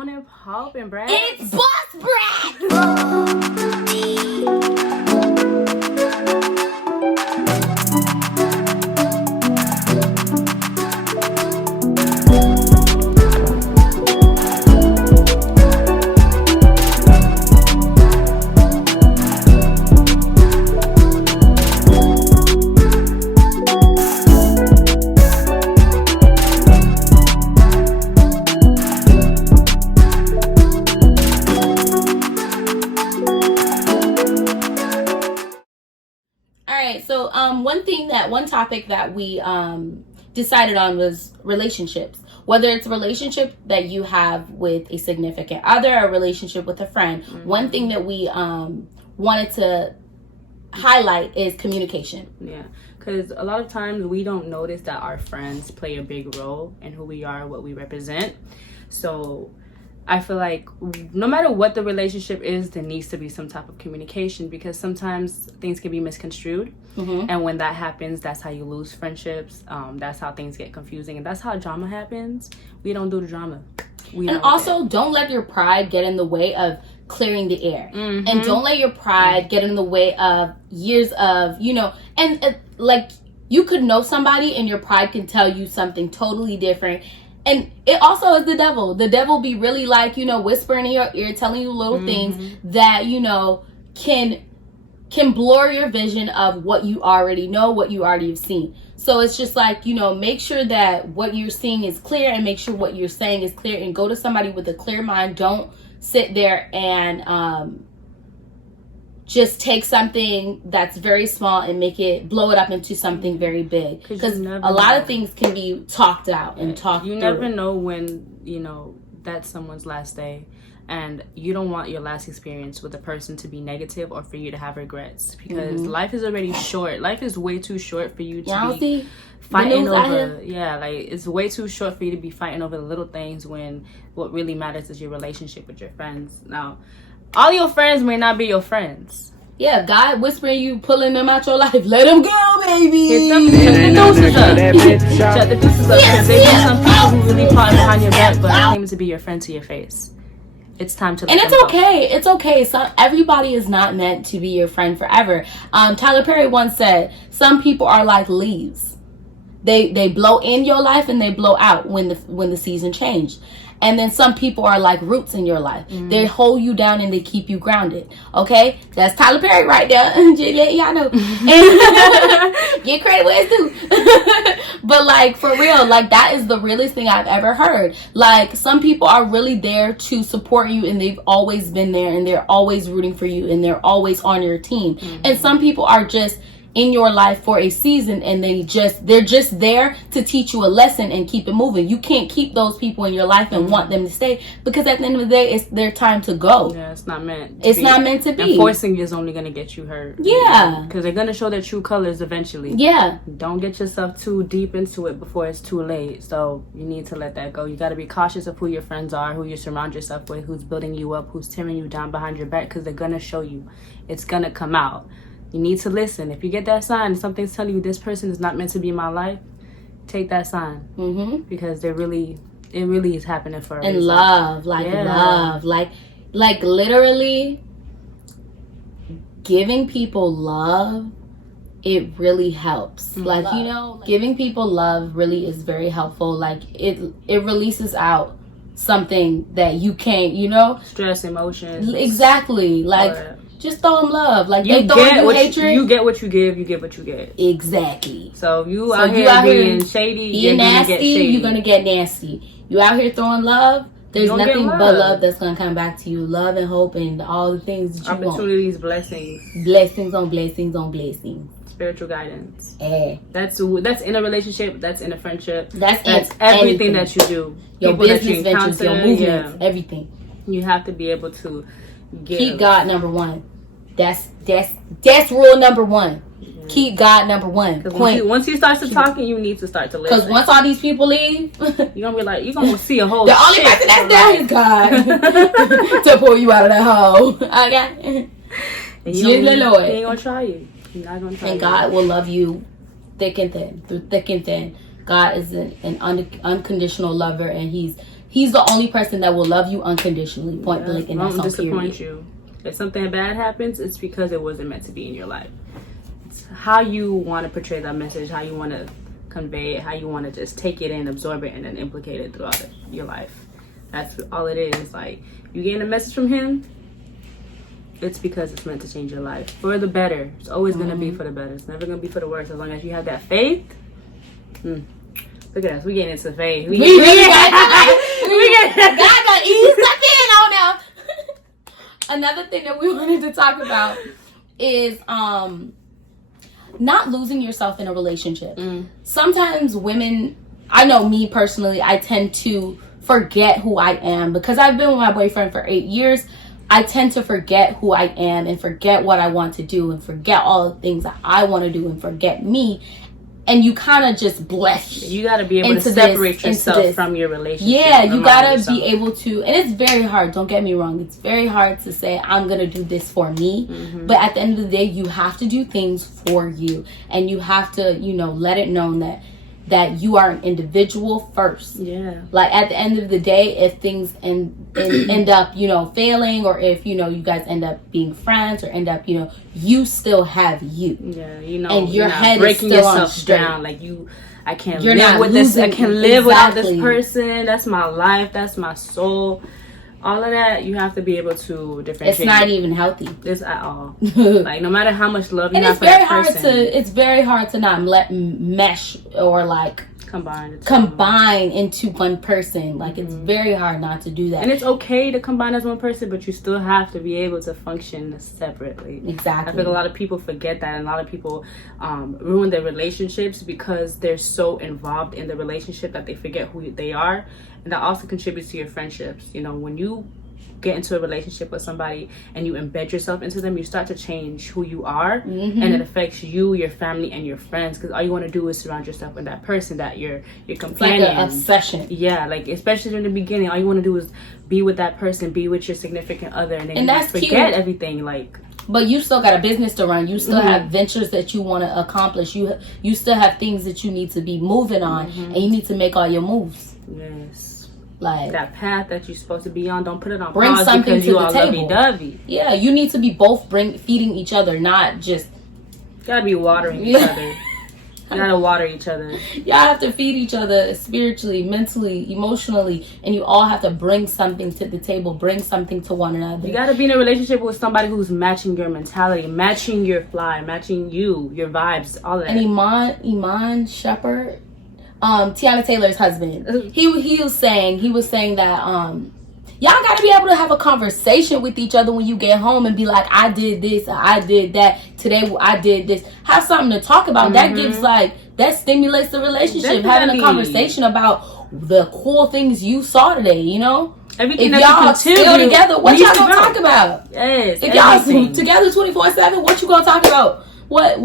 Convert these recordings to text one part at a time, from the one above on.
on and popping, Bratz. It's Boss Bratz! So one topic that we decided on was relationships. Whether it's a relationship that you have with a significant other, a relationship with a friend. Mm-hmm. One thing that we wanted to highlight is communication. Yeah, because a lot of times we don't notice that our friends play a big role in who we are, what we represent. So I feel like no matter what the relationship is, there needs to be some type of communication, because sometimes things can be misconstrued. Mm-hmm. And when that happens, that's how you lose friendships. That's how things get confusing. And that's how drama happens. We don't do the drama. And also, don't let your pride get in the way of clearing the air. Mm-hmm. And don't let your pride get in the way of years of, and like you could know somebody and your pride can tell you something totally different. And it also is the devil. The devil be really like, whispering in your ear, telling you little things that, can blur your vision of what you already know, what you already have seen. So it's just like, make sure that what you're seeing is clear, and make sure what you're saying is clear, and go to somebody with a clear mind. Don't sit there and just take something that's very small and blow it up into something very big. Because a lot of things can be talked out and talked through. You never know when, that's someone's last day. And you don't want your last experience with a person to be negative or for you to have regrets. Because life is already short. Life is way too short for you to be fighting over. Yeah, like it's way too short for you to be fighting over the little things when what really matters is your relationship with your friends. Now, all your friends may not be your friends. Yeah, God whispering you, pulling them out your life. Let them go, baby. Shut the deuces up. Shut the deuces up. Because there be some people who really plot behind your back, but claim to be your friend to your face. It's time to let them go. It's okay. So everybody is not meant to be your friend forever. Tyler Perry once said, some people are like leaves. They blow in your life and they blow out when the season changed. And then some people are like roots in your life. They hold you down and they keep you grounded. Okay? That's Tyler Perry right there. Y'all know. Get credit where it's due. But like, for real, like that is the realest thing I've ever heard. Like, some people are really there to support you, and they've always been there, and they're always rooting for you, and they're always on your team. And some people are just in your life for a season, and they're just there to teach you a lesson and keep it moving. You can't keep those people in your life and want them to stay, because at the end of the day, it's their time to go. Yeah, it's not meant to be. And forcing is only going to get you hurt. Yeah. Because they're going to show their true colors eventually. Yeah. Don't get yourself too deep into it before it's too late. So you need to let that go. You got to be cautious of who your friends are, who you surround yourself with, who's building you up, who's tearing you down behind your back, because they're going to show you. It's going to come out. You need to listen. If you get that sign, something's telling you this person is not meant to be in my life, take that sign. Because it really is happening for a reason. And love, like literally giving people love, it really helps. Giving people love really is very helpful. Like it releases out something that you can't, stress, emotions. Exactly. Just throw them love. Like, you they throw you hatred. You get what you give. You get what you get. Exactly. So you out here being shady, being nasty, you're gonna get nasty. You out here throwing love, there's nothing but love that's gonna come back to you. Love and hope and all the things that you want. Opportunities, blessings. Blessings on blessings on blessings. Spiritual guidance. That's in a relationship. That's in a friendship. That's everything that you do. Your business ventures, your movements, everything. You have to be able to keep God number one. That's rule number one. Yeah. Keep God number one. Once he starts to talking, you need to start to listen. Because once all these people leave, you're gonna see a whole. The only person that's there is God to pull you out of that hole. Okay. He ain't gonna try you. He's not gonna try you. And God will love you thick and thin, through thick and thin. God is an unconditional lover, and He's He's the only person that will love you unconditionally, point blank, and that's won't on disappoint period. you. If something bad happens, it's because it wasn't meant to be in your life. It's how you want to portray that message, how you want to convey it, how you want to just take it in, absorb it, and then implicate it throughout your life. That's all it is. Like, you getting a message from him, it's because it's meant to change your life for the better. It's always going to be for the better. It's never going to be for the worse. As long as you have that faith. Look at us. We getting into faith. We got ease back in on now. Another thing that we wanted to talk about is not losing yourself in a relationship. Sometimes women, I know me personally, I tend to forget who I am because I've been with my boyfriend for 8 years. I tend to forget who I am and forget what I want to do and forget all the things that I want to do and forget me. And you kind of just bless. You got to be able to separate yourself from your relationship. Yeah, you got to be able to. And it's very hard. Don't get me wrong. It's very hard to say, I'm going to do this for me. But at the end of the day, you have to do things for you. And you have to, let it known that you are an individual first. Yeah. Like, at the end of the day, if things end up, failing, or if, you guys end up being friends, or end up, you still have you. Yeah, and your head breaking is still yourself on straight. down. Like, I can't live with this. I can live without this person. That's my life. That's my soul. All of that, you have to be able to differentiate. It's not even healthy. It's at all. Like, no matter how much love you have for that person. It's very hard to not mesh or like combine into one person. Like, it's very hard not to do that. And it's okay to combine as one person, but you still have to be able to function separately. Exactly. I think a lot of people forget that, and a lot of people ruin their relationships because they're so involved in the relationship that they forget who they are. And that also contributes to your friendships. When you get into a relationship with somebody and you embed yourself into them, you start to change who you are, and it affects you, your family, and your friends, because all you want to do is surround yourself with that person, that your companion. It's like an obsession. Yeah, like, especially in the beginning, all you want to do is be with that person, be with your significant other, and then you forget everything. Like, but you still got a business to run. You still have ventures that you want to accomplish. You still have things that you need to be moving on, and you need to make all your moves. Yes. Like, that path that you're supposed to be on, don't put it on bring pause something because to you the all table. lovey-dovey. Yeah, you need to be both feeding each other, not just. You gotta be watering each other. You gotta water each other. Y'all have to feed each other spiritually, mentally, emotionally, and you all have to bring something to the table, bring something to one another. You gotta be in a relationship with somebody who's matching your mentality, matching your fly, matching you, your vibes, all of that. And Iman Shepherd, Tiana Taylor's husband, he was saying that y'all gotta be able to have a conversation with each other when you get home and be like, I did this, I did that, today I did this. Have something to talk about. That gives that stimulates the relationship. Definitely. Having a conversation about the cool things you saw today, Everything if that y'all still together, what y'all gonna talk about? Yes. If y'all together 24/7, what you gonna talk about? What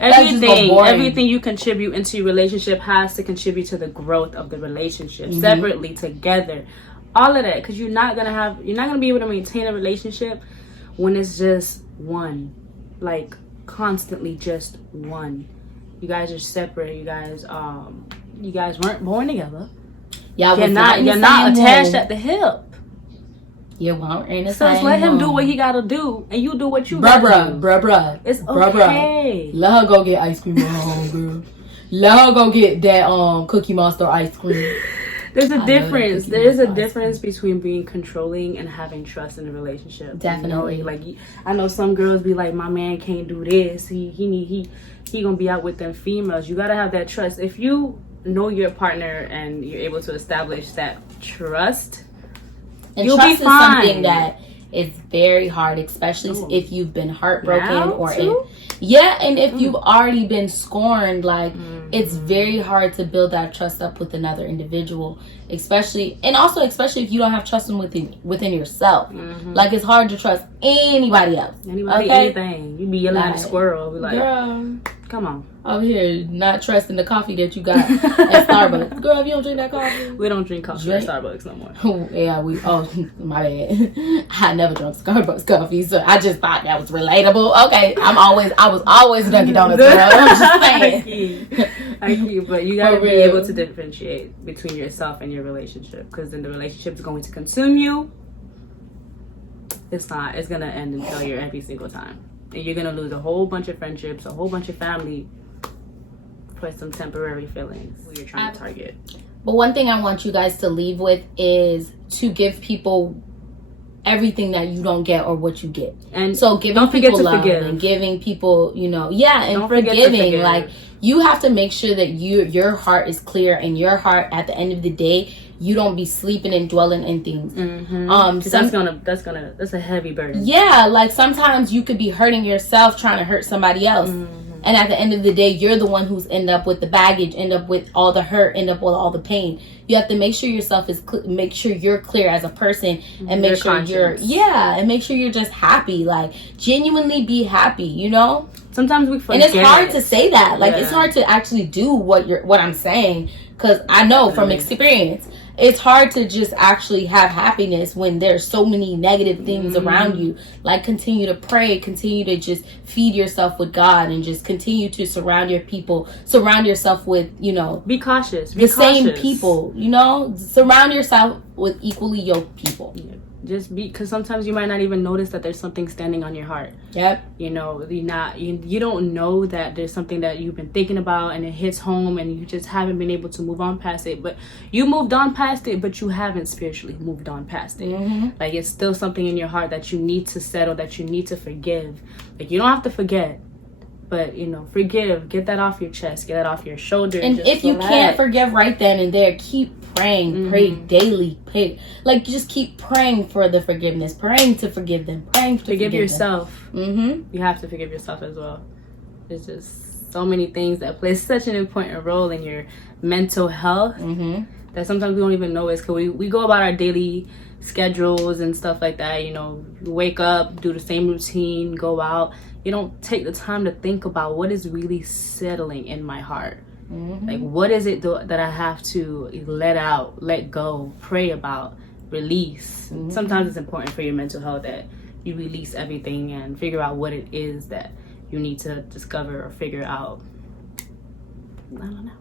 everything you contribute into your relationship has to contribute to the growth of the relationship, separately, together, all of that, because you're not gonna be able to maintain a relationship when it's just one, like, constantly just one. You guys are separate. You guys weren't born together. You're not attached at the hip. Yeah, well, ain't so let him do what he gotta do, and you do what you gotta do. Bruh. It's okay. Let her go get ice cream at home, girl. Let her go get that Cookie Monster ice cream. There's a difference. There is a difference between being controlling and having trust in a relationship. Definitely. Like, I know some girls be like, my man can't do this. He gonna be out with them females. You gotta have that trust. If you know your partner and you're able to establish that trust. And you'll trust be fine. Is something that is very hard, especially if you've been heartbroken and if you've already been scorned. Like, it's very hard to build that trust up with another individual, especially if you don't have trust within yourself. Like, it's hard to trust anybody else. Anything. You be yelling at a squirrel. Be like, girl, come on. I'm here not trusting the coffee that you got at Starbucks. Girl, if you don't drink that coffee. We don't drink coffee at Starbucks no more. Yeah, my bad. I never drunk Starbucks coffee, so I just thought that was relatable. Okay, I was always a Dunkin' Donuts girl. I'm just saying. But you gotta be able to differentiate between yourself and your relationship, because then the relationship is going to consume you. It's not. It's gonna end in failure every single time, and you're gonna lose a whole bunch of friendships, a whole bunch of family, for some temporary feelings who you're trying to target. But one thing I want you guys to leave with is to give people everything that you don't get or what you get. And so giving people love and giving people, you know, and forgiving. Like, you have to make sure that your heart is clear, and your heart, at the end of the day, you don't be sleeping and dwelling in things. That's a heavy burden. Yeah, like sometimes you could be hurting yourself trying to hurt somebody else. And at the end of the day, you're the one who's end up with the baggage, end up with all the hurt, end up with all the pain. You have to make sure yourself is make sure you're clear as a person, and make sure and make sure you're just happy. Like, genuinely be happy, you know? Sometimes we forget. And it's hard to say that. Like, it's hard to actually do what I'm saying, because I know from experience. It's hard to just actually have happiness when there's so many negative things around you. Like, continue to pray, continue to just feed yourself with God, and just continue to surround yourself with, you know, be cautious. Same people, you know, surround yourself with equally yoked people. Yeah. Just because sometimes you might not even notice that there's something standing on your heart. Yep. You know, you don't know that there's something that you've been thinking about, and it hits home, and you just haven't been able to move on past it. But you moved on past it, but you haven't spiritually moved on past it. Like, it's still something in your heart that you need to settle, that you need to forgive. Like, you don't have to forget, but, you know, forgive. Get that off your chest. Get that off your shoulders. And if you can't forgive right then and there, keep praying. Pray daily. Like, just keep praying for the forgiveness. Praying to forgive them. Praying to forgive yourself. You have to forgive yourself as well. There's just so many things that play such an important role in your mental health that sometimes we don't even know is, because we go about our daily schedules and stuff like that. You know, you wake up, do the same routine, go out. You don't take the time to think about what is really settling in my heart. Like, what is it that I have to let out, let go, pray about, release? Sometimes it's important for your mental health that you release everything and figure out what it is that you need to discover or figure out. I don't know.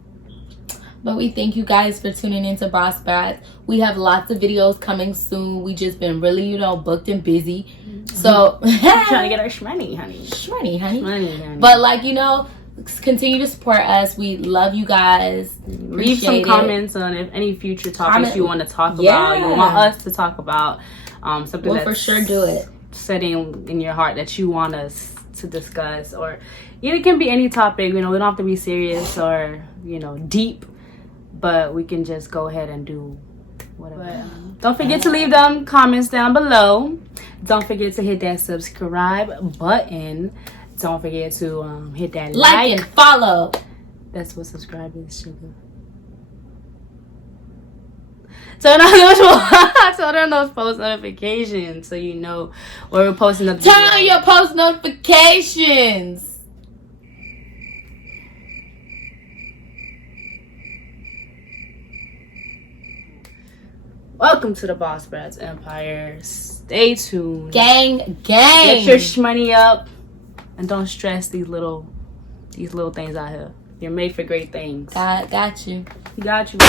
But we thank you guys for tuning into Bratz. We have lots of videos coming soon. We just been really, you know, booked and busy. So trying to get our shmoney, honey. Shmoney, honey. But, like, you know, continue to support us. We love you guys. Leave some comments on if any future topics you want to talk about. You want us to talk about something we'll for sure do it. Setting in your heart that you want us to discuss, or it can be any topic. You know, we don't have to be serious or, you know, deep, but we can just go ahead and do whatever. But, don't forget to leave them comments down below. Don't forget to hit that subscribe button. Don't forget to hit that like and follow. That's what subscribe is, sugar. Turn on those post notifications so you know when we're posting up. Turn on your post notifications. Welcome to the Boss Bratz Empire. Stay tuned. Gang. Get your shmoney up. And don't stress these little things out here. You're made for great things. God got you. He got you.